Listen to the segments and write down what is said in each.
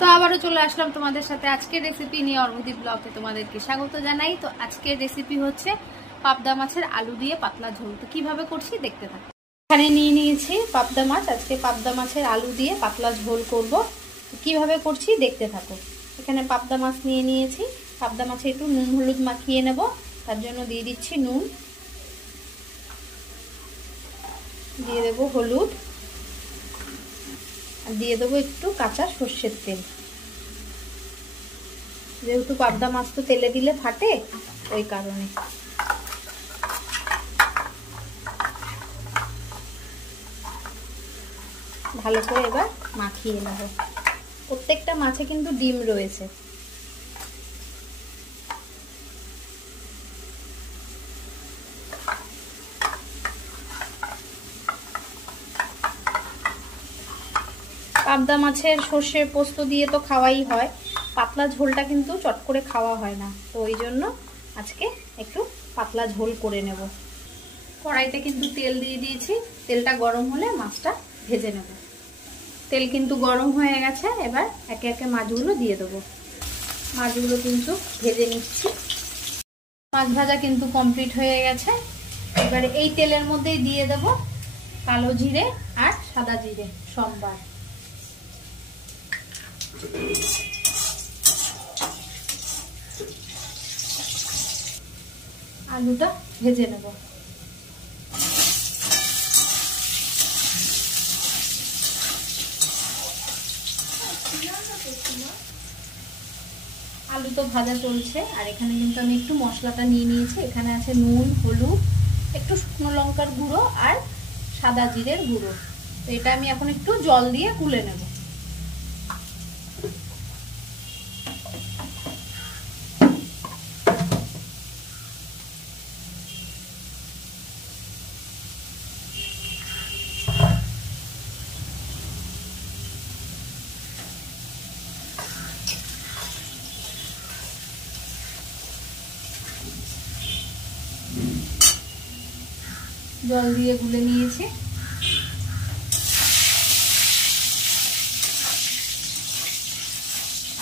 তো আবারও চলে আসলাম তোমাদের সাথে আজকের রেসিপি নিয়ে। অর্বদী ব্লগে তোমাদেরকে স্বাগত জানাই। তো আজকের রেসিপি হচ্ছে পাবদা মাছের আলু দিয়ে পাতলা ঝোল। তো কিভাবে করছি দেখতে থাকো। এখানে নিয়ে নিয়েছি পাবদা মাছ। আজকে পাবদা মাছের আলু দিয়ে পাতলা ঝোল করব। কিভাবে করছি দেখতে থাকো। এখানে পাবদা মাছ নিয়ে নিয়েছি। পাবদা মাছে একটু নুন হলুদ মাখিয়ে নেব। তার জন্য দিয়ে দিচ্ছি নুন, দিয়ে দেবো হলুদ, আর দিয়ে দেবো একটু কাঁচা সর্ষের তেল। যেহেতু পাবদা মাছ তো তেলে দিলে ফাটে, ওই কারণে। ভালো করে এবার মাখিয়ে নেব। প্রত্যেকটা মাছে কিন্তু ডিম রয়েছে। পাবদা মাছের সর্ষের পোস্ত দিয়ে তো খাওয়াই হয়, পাতলা ঝোলটা কিন্তু চট করে খাওয়া হয় না। তো ওই জন্য আজকে একটু পাতলা ঝোল করে নেব। কড়াইতে কিন্তু তেল দিয়ে দিয়েছি। তেলটা গরম হলে মাছটা ভেজে নেব। তেল কিন্তু গরম হয়ে গেছে। এবার একে একে মাছগুলো দিয়ে দেবো। মাছগুলো কিন্তু ভেজে নিচ্ছি। মাছ ভাজা কিন্তু কমপ্লিট হয়ে গেছে। এবারে এই তেলের মধ্যেই দিয়ে দেব কালো জিরে আর সাদা জিরে সম্বার। আলুটা ভেজে নেব। আলু তো ভাজা চলছে। আর এখানে কিন্তু আমি একটু মশলাটা নিয়ে নিয়েছি। এখানে আছে নুন, হলুদ, একটু শুকনো লঙ্কার গুঁড়ো আর সাদা জিরের গুঁড়ো। তো এটা আমি এখন একটু জল দিয়ে গুলে নেব। জল দিয়ে গুলে নিয়েছি।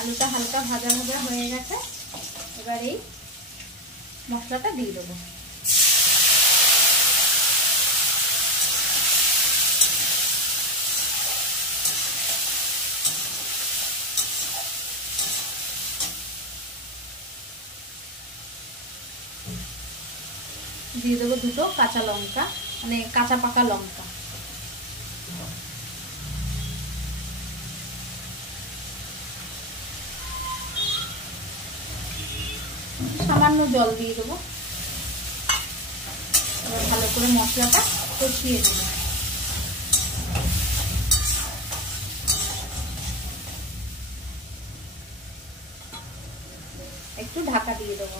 আলুটা হালকা ভাজা ভাজা হয়ে গেছে। এবার এই মশলাটা দিয়ে দেবো। দিয়ে দেবো দুটো কাঁচা লঙ্কা, মানে কাঁচা পাকা লঙ্কা। সামান্য জল দিয়ে দেবো। এবার ভালো করে মশলাটা কষিয়ে দেবো। একটু ঢাকা দিয়ে দেবো।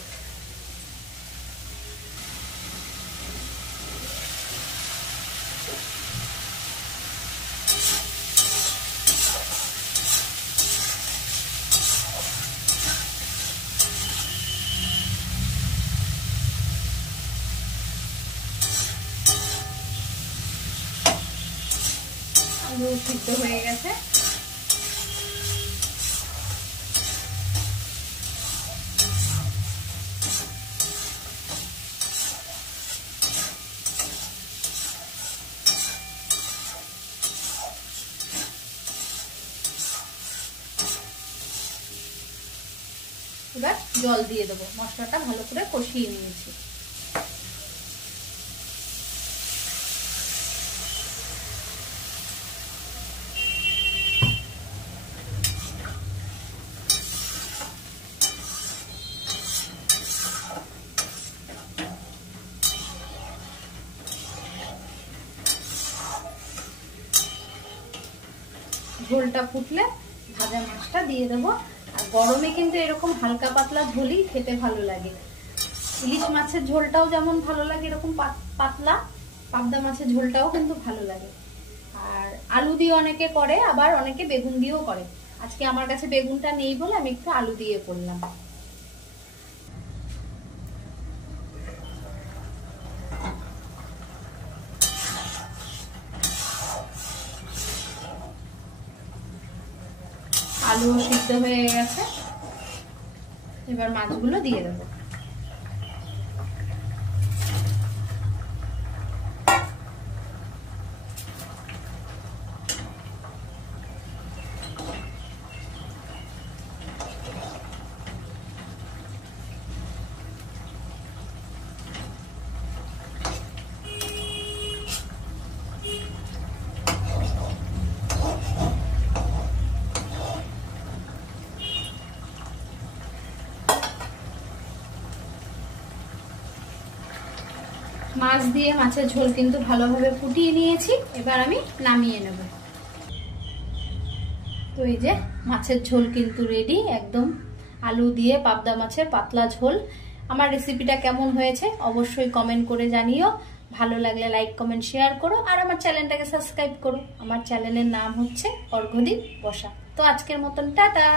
আলু সিদ্ধ হয়ে গেছে। এবার জল দিয়ে দেবো। মশলাটা ভালো করে কষিয়ে নিয়েছি। ঝোলটা ফুটলে ভাজা মাছটা দিয়ে দেবো। আর গরমে কিন্তু এরকম হালকা পাতলা ঝোলই খেতে ভালো লাগে। ইলিশ মাছের ঝোলটাও যেমন ভালো লাগে, এরকম পাতলা পাবদা মাছের ঝোলটাও কিন্তু ভালো লাগে। আর আলু দিয়ে অনেকে করে, আবার অনেকে বেগুন দিয়েও করে। আজকে আমার কাছে বেগুনটা নেই বলে আমি একটু আলু দিয়ে করলাম। আলুও সিদ্ধ হয়ে গেছে, এবার মাছগুলো দিয়ে দেবো। মাছ দিয়ে মাছের ঝোল কিন্তু ভালোভাবে ফুটিয়ে নিয়েছি, এবার আমি নামিয়ে নেব। তো এই যে মাছের ঝোল কিন্তু রেডি, একদম আলু দিয়ে পাবদা মাছের পাতলা ঝোল। আমার রেসিপিটা কেমন হয়েছে অবশ্যই কমেন্ট করে জানিও। ভালো লাগলে লাইক কমেন্ট শেয়ার করো, আর আমার চ্যানেলটাকে সাবস্ক্রাইব করো। আমার চ্যানেলের নাম হচ্ছে অর্ঘ্যদীপ বসা। তো আজকের মতন টাটা।